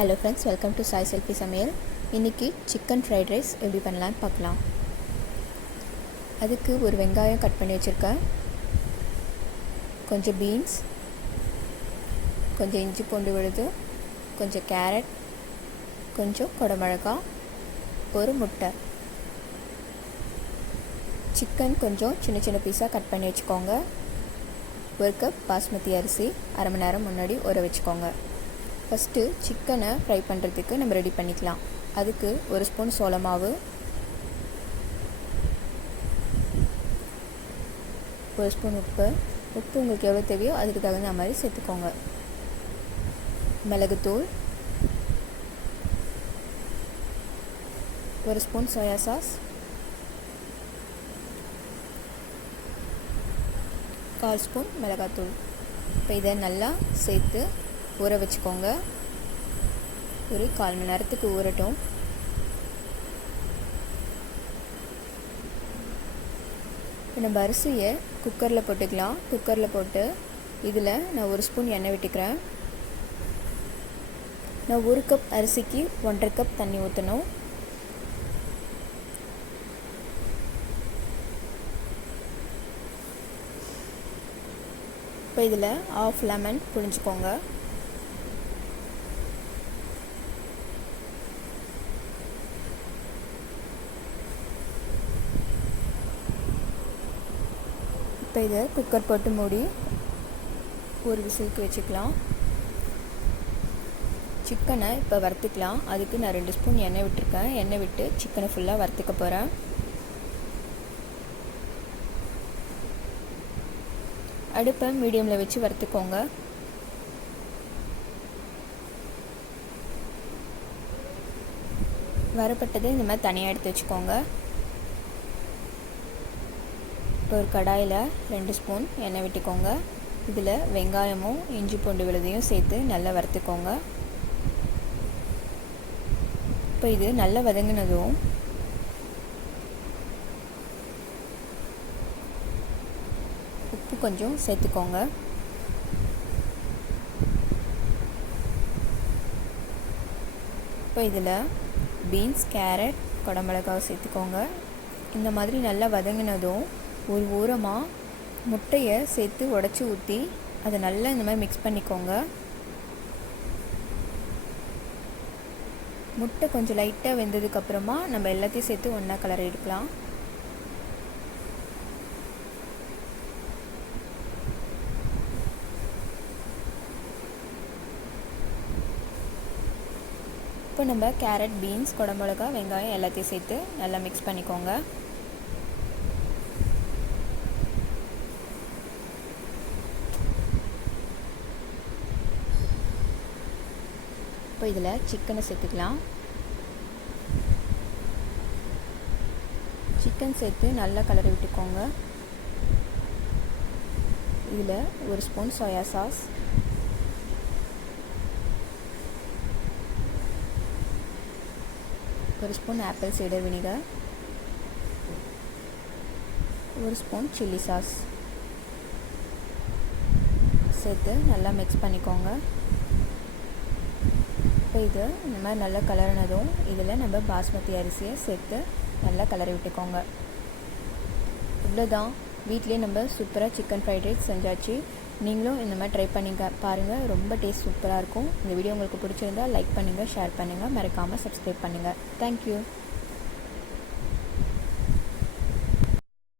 Hello friends, welcome to Sai selfie சமையல். இன்றைக்கி chicken fried rice எப்படி பண்ணலான்னு பார்க்கலாம். அதுக்கு ஒரு வெங்காயம் கட் பண்ணி வச்சுருக்கேன், கொஞ்சம் பீன்ஸ், கொஞ்சம் இஞ்சி பூண்டு விழுது, கொஞ்சம் கேரட், கொஞ்சம் குடமிளகா, ஒரு முட்டை. சிக்கன் கொஞ்சம் சின்ன சின்ன பீஸாக கட் பண்ணி வச்சுக்கோங்க. ஒரு கப் பாஸ்மதி அரிசி அரை மணி நேரம் முன்னாடி ஊற வச்சுக்கோங்க. ஃபஸ்ட்டு சிக்கனை ஃப்ரை பண்ணுறதுக்கு நம்ம ரெடி பண்ணிக்கலாம். அதுக்கு ஒரு ஸ்பூன் சோள மாவு, ஒரு ஸ்பூன் உப்பு உங்களுக்கு எவ்வளோ தேவையோ அதுக்கு தகுந்த மாதிரி சேர்த்துக்கோங்க. மிளகுத்தூள், ஒரு ஸ்பூன் சோயா சாஸ், 1/4 ஸ்பூன் மிளகாத்தூள். இப்போ இதை நல்லா சேர்த்து ஊற வச்சுக்கோங்க. ஒரு 1/4 மணி நேரத்துக்கு ஊறட்டும். இப்போ நம்ம அரிசியை குக்கரில் போட்டுக்கலாம். குக்கரில் போட்டு இதில் நான் ஒரு ஸ்பூன் எண்ணெய் விட்டுக்கிறேன். நான் 1 கப் அரிசிக்கு 1.5 கப் தண்ணி ஊற்றணும். இப்போ இதில் 1/2 லெமன் புழிஞ்சுக்கோங்க. இப்போ இதை குக்கர் போட்டு மூடி ஒரு விசிலுக்கு வச்சுக்கலாம். சிக்கனை இப்போ வறுத்துக்கலாம். அதுக்கு நான் 2 ஸ்பூன் எண்ணெய் விட்டுருக்கேன். எண்ணெய் விட்டு சிக்கனை ஃபுல்லாக வறுத்துக்க போகிறேன். அடுப்பை மீடியமில் வச்சு வறுத்துக்கோங்க. வரப்பட்டதை இந்த மாதிரி தனியாக எடுத்து வச்சுக்கோங்க. இப்போ ஒரு கடாயில் 2 ஸ்பூன் எண்ணெய் விட்டுக்கோங்க. இதில் வெங்காயமும் இஞ்சி பூண்டு விழுதையும் சேர்த்து நல்லா வறுத்துக்கோங்க. இப்போ இது நல்லா வதங்கினதும் உப்பு கொஞ்சம் சேர்த்துக்கோங்க. இப்போ இதில் பீன்ஸ், கேரட், குடமிளகாவை சேர்த்துக்கோங்க. இந்த மாதிரி நல்லா வதங்கினதும் ஒரு ஓரமாக முட்டையை சேர்த்து உடச்சி ஊற்றி அதை நல்லா இந்த மாதிரி மிக்ஸ் பண்ணிக்கோங்க. முட்டை கொஞ்சம் லைட்டாக வெந்ததுக்கப்புறமா நம்ம எல்லாத்தையும் சேர்த்து ஒன்றா கலர் எடுக்கலாம். இப்போ நம்ம கேரட், பீன்ஸ், குடமிளகா, வெங்காயம் எல்லாத்தையும் சேர்த்து நல்லா மிக்ஸ் பண்ணிக்கோங்க. இப்போ இதில் சிக்கனை சேர்த்துக்கலாம். சிக்கன் சேர்த்து நல்லா கலரி விட்டுக்கோங்க. இதில் ஒரு ஸ்பூன் சோயா சாஸ், ஒரு ஸ்பூன் ஆப்பிள் சைடர் வினிகர், ஒரு ஸ்பூன் சில்லி சாஸ் சேர்த்து நல்லா மிக்ஸ் பண்ணிக்கோங்க. இப்போ இது இந்த மாதிரி நல்லா கலரினதும் இதில் நம்ம பாஸ்மதி அரிசியை சேர்த்து நல்லா கலரி விட்டுக்கோங்க. இவ்வளோதான், வீட்லேயே நம்ம சூப்பராக சிக்கன் ஃப்ரைட் ரைஸ் செஞ்சாச்சு. நீங்களும் இந்த மாதிரி ட்ரை பண்ணி பாருங்கள். ரொம்ப டேஸ்ட் சூப்பராக இருக்கும். இந்த வீடியோ உங்களுக்கு பிடிச்சிருந்தால் லைக் பண்ணுங்கள், ஷேர் பண்ணுங்கள், மறக்காமல் சப்ஸ்கிரைப் பண்ணுங்கள். தேங்க்யூ.